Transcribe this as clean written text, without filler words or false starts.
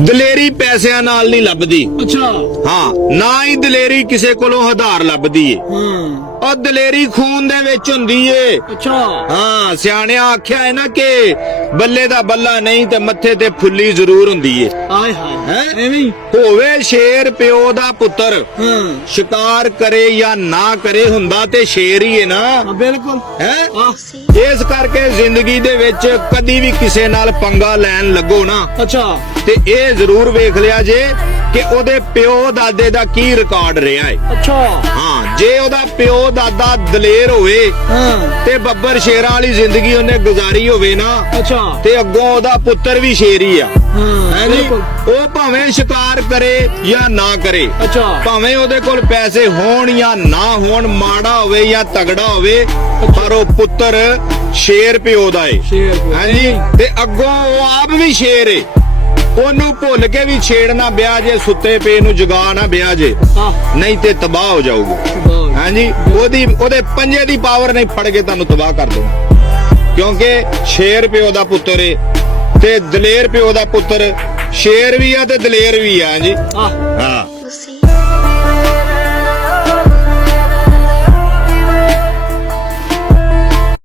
ਦਲੇਰੀ ਪੈਸਿਆਂ ਨਾਲ ਨਹੀਂ ਲੱਭਦੀ। ਅੱਛਾ। ਹਾਂ, ਨਾ ਹੀ ਦਲੇਰੀ ਕਿਸੇ ਕੋਲੋਂ ਉਧਾਰ ਲੱਭਦੀ ਏ। ਉਹ ਦਲੇਰੀ ਖੂਨ ਦੇ ਵਿੱਚ ਹੁੰਦੀ ਏ। ਅੱਛਾ। ਹਾਂ, ਸਿਆਣਿਆਂ ਆਖਿਆ ਹੈ ਨਾ ਕਿ ਬੱਲੇ ਦਾ ਬੱਲਾ ਨਹੀਂ ਤੇ ਮੱਥੇ ਤੇ ਫੁੱਲੀ ਜ਼ਰੂਰ ਹੁੰਦੀ ਏ। ਆਏ ਹਾਏ, ਐਵੇਂ ਹੋਵੇ ਸ਼ੇਰ ਪਿਓ ਦਾ ਪੁੱਤਰ, ਸ਼ਿਕਾਰ ਕਰੇ ਜਾਂ ਨਾ ਕਰੇ, ਹੁੰਦਾ ਤੇ ਸ਼ੇਰ ਹੀ ਏ ਨਾ। ਬਿਲਕੁਲ ਹੈ। ਇਸ ਕਰਕੇ ਜ਼ਿੰਦਗੀ ਦੇ ਵਿੱਚ ਕਦੀ ਵੀ ਕਿਸੇ ਨਾਲ ਪੰਗਾ ਲੈਣ ਲੱਗੋ ਨਾ, ਅੱਛਾ, ਤੇ ਇਹ ਜ਼ਰੂਰ ਵੇਖ ਲਿਆ ਜੇ ਕਿ ਉਹਦੇ ਪਿਓ ਦਾਦੇ ਦਾ ਕੀ ਰਿਕਾਰਡ ਰਿਹਾ ਹੈ। ਅੱਛਾ। ਹਾਂ, ਜੇ ਉਹਦਾ ਪਿਓ ਦਾਦਾ ਦਲੇਰ ਹੋਵੇ ਤੇ ਬੱਬਰ ਸ਼ੇਰਾਂ ਵਾਲੀ ਜ਼ਿੰਦਗੀ ਉਹਨੇ ਗੁਜ਼ਾਰੀ ਹੋਵੇ ਨਾ, ਅੱਛਾ, ਤੇ ਅੱਗੋਂ ਉਹਦਾ ਪੁੱਤਰ ਵੀ ਸ਼ੇਰ ਹੀ ਆ। ਹਾਂਜੀ, ਉਹ ਭਾਵੇਂ ਸ਼ਿਕਾਰ ਕਰੇ ਜਾਂ ਨਾ ਕਰੇ, ਅੱਛਾ, ਭਾਵੇਂ ਉਹਦੇ ਕੋਲ ਪੈਸੇ ਹੋਣ ਜਾਂ ਨਾ ਹੋਣ, ਮਾੜਾ ਹੋਵੇ ਜਾਂ ਤਗੜਾ ਹੋਵੇ, ਪਰ ਉਹ ਪੁੱਤਰ ਸ਼ੇਰ ਪਿਓ ਦਾ ਏ। ਹਾਂਜੀ, ਤੇ ਅੱਗੋਂ ਉਹ ਆਪ ਵੀ ਸ਼ੇਰ ਏ। ਉਹਨੂੰ ਭੁੱਲ ਕੇ ਵੀ ਛੇੜਨਾ ਵਿਆਹ ਜੇ, ਸੁੱਤੇ ਪਏ ਨੂੰ ਜਗਾ ਨਾ ਵਿਆਹ ਜੇ, ਨਹੀਂ ਤੇ ਤਬਾਹ ਹੋ ਜਾਊਗਾ। ਹਾਂਜੀ, ਉਹਦੇ ਪੰਜੇ ਦੀ ਪਾਵਰ ਨਹੀਂ, ਫੜ ਕੇ ਤੁਹਾਨੂੰ ਤਬਾਹ ਕਰ ਦੂੰਗਾ। ਕਿਉਂਕਿ ਸ਼ੇਰ ਪਿਓ ਦਾ ਪੁੱਤਰ ਏ ਤੇ ਦਲੇਰ ਪਿਓ ਦਾ ਪੁੱਤਰ ਸ਼ੇਰ ਵੀ ਆ ਤੇ ਦਲੇਰ ਵੀ ਆ। ਹਾਂਜੀ, ਹਾਂ।